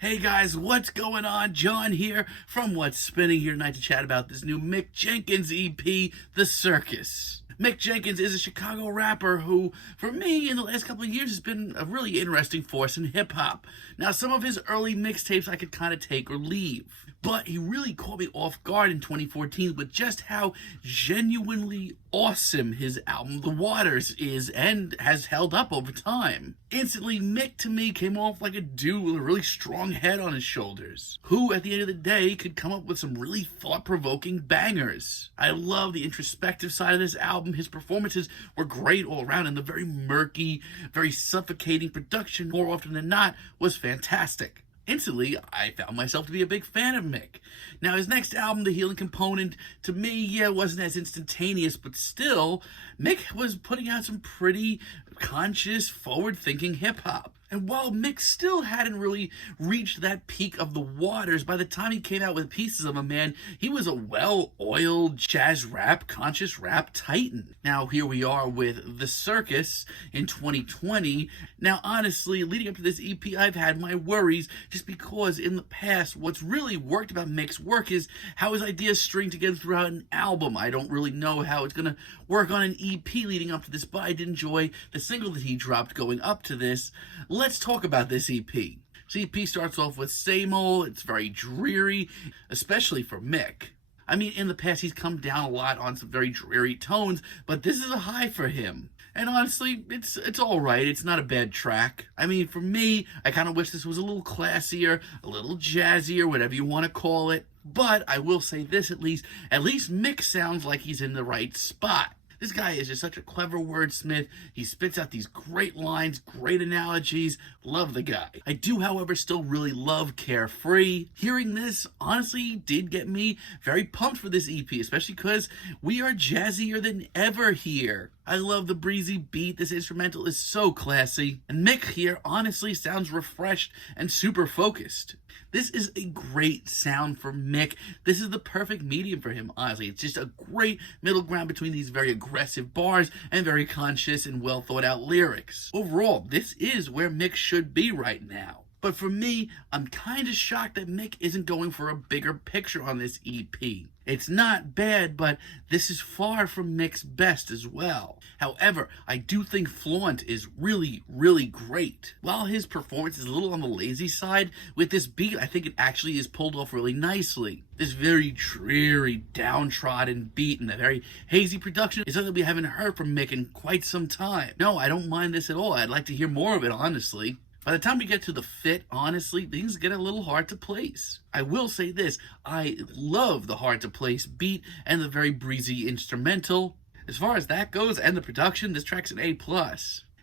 Hey guys, what's going on? John here from What's Spinning here tonight to chat about this new Mick Jenkins EP, The Circus. Mick Jenkins is a Chicago rapper who, for me, in the last couple of years has been a really interesting force in hip-hop. Now, some of his early mixtapes I could kind of take or leave, but he really caught me off guard in 2014 with just how genuinely awesome his album The Waters is and has held up over time. Instantly, Mick to me came off like a dude with a really strong head on his shoulders, who at the end of the day could come up with some really thought-provoking bangers. I love the introspective side of this album. His performances were great all around, and the very murky, very suffocating production, more often than not, was fantastic. Instantly, I found myself to be a big fan of Mick. Now, his next album, The Healing Component, to me, wasn't as instantaneous, but still, Mick was putting out some pretty conscious, forward-thinking hip-hop. And while Mick still hadn't really reached that peak of The Waters, by the time he came out with Pieces of a Man, he was a well-oiled jazz rap, conscious rap titan. Now, here we are with The Circus in 2020. Now, honestly, leading up to this EP, I've had my worries, just because in the past, what's really worked about Mick's work is how his ideas string together throughout an album. I don't really know how it's going to work on an EP leading up to this, but I did enjoy the single that he dropped going up to this. Let's talk about this EP. This EP starts off with Same Old. It's very dreary, especially for Mick. I mean, in the past, he's come down a lot on some very dreary tones, but this is a high for him. And honestly, it's all right. It's not a bad track. I mean, for me, I kind of wish this was a little classier, a little jazzier, whatever you want to call it. But I will say this at least Mick sounds like he's in the right spot. This guy is just such a clever wordsmith. He spits out these great lines, great analogies. Love the guy. I do, however, still really love Carefree. Hearing this, honestly, did get me very pumped for this EP, especially because we are jazzier than ever here. I love the breezy beat. This instrumental is so classy. And Mick here, honestly, sounds refreshed and super focused. This is a great sound for Mick. This is the perfect medium for him, honestly. It's just a great middle ground between these very aggressive bars and very conscious and well thought out lyrics. Overall, this is where Mick should be right now. But for me, I'm kind of shocked that Mick isn't going for a bigger picture on this EP. It's not bad, but this is far from Mick's best as well. However, I do think Flaunt is really, really great. While his performance is a little on the lazy side, with this beat, I think it actually is pulled off really nicely. This very dreary, downtrodden beat and the very hazy production is something we haven't heard from Mick in quite some time. No, I don't mind this at all. I'd like to hear more of it, honestly. By the time we get to the fit, honestly, things get a little hard to place. I will say this, I love the hard to place beat and the very breezy instrumental. As far as that goes and the production, this track's an A+.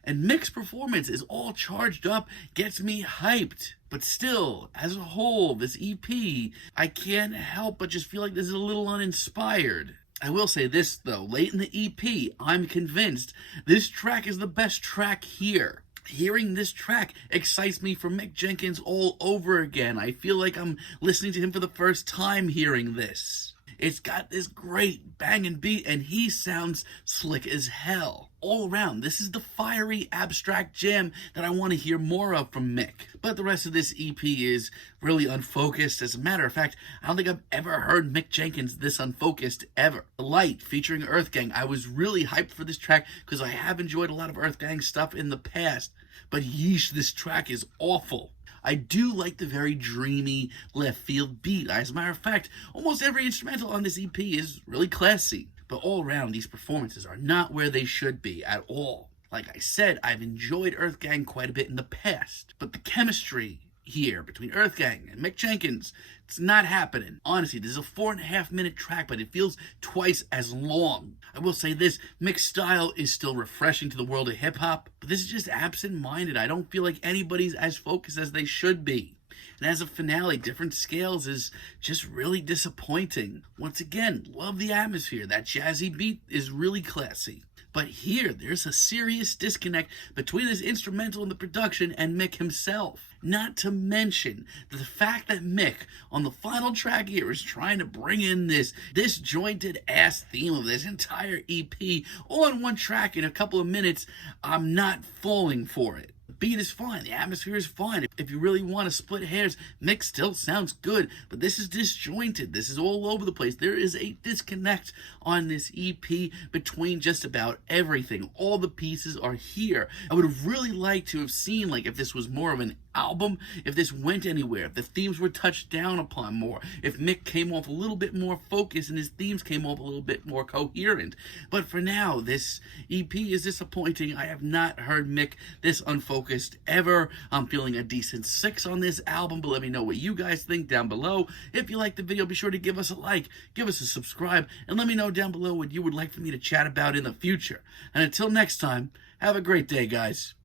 And Mick's performance is all charged up, gets me hyped. But still, as a whole, this EP, I can't help but just feel like this is a little uninspired. I will say this though, late in the EP, I'm convinced this track is the best track here. Hearing this track excites me for Mick Jenkins all over again. I feel like I'm listening to him for the first time hearing this. It's got this great banging beat and he sounds slick as hell. All around, this is the fiery abstract jam that I want to hear more of from Mick. But the rest of this EP is really unfocused. As a matter of fact, I don't think I've ever heard Mick Jenkins this unfocused ever. Light featuring Earth Gang. I was really hyped for this track because I have enjoyed a lot of Earth Gang stuff in the past. But yeesh, this track is awful. I do like the very dreamy left field beat. As a matter of fact, almost every instrumental on this EP is really classy. But all around, these performances are not where they should be at all. Like I said, I've enjoyed Earth Gang quite a bit in the past. But the chemistry here between Earth Gang and Mick Jenkins, it's not happening. Honestly, this is a 4.5-minute track, but it feels twice as long. I will say this, Mick's style is still refreshing to the world of hip-hop, but this is just absent-minded. I don't feel like anybody's as focused as they should be. And as a finale, Different Scales is just really disappointing. Once again, love the atmosphere. That jazzy beat is really classy. But here, there's a serious disconnect between this instrumental and the production and Mick himself. Not to mention the fact that Mick, on the final track here, is trying to bring in this disjointed ass theme of this entire EP all on one track in a couple of minutes. I'm not falling for it. beat is fine. The atmosphere is fine. If you really want to split hairs, Mick still sounds good, but this is disjointed. This is all over the place. There is a disconnect on this EP between just about everything. All the pieces are here. I would have really liked to have seen, like, if this was more of an album, if this went anywhere, if the themes were touched down upon more, if Mick came off a little bit more focused and his themes came off a little bit more coherent. But for now, this EP is disappointing. I have not heard Mick this unfocused ever. I'm feeling a decent 6 on this album, but let me know what you guys think down below. If you liked the video, be sure to give us a like, give us a subscribe, and let me know down below what you would like for me to chat about in the future. And until next time, have a great day, guys.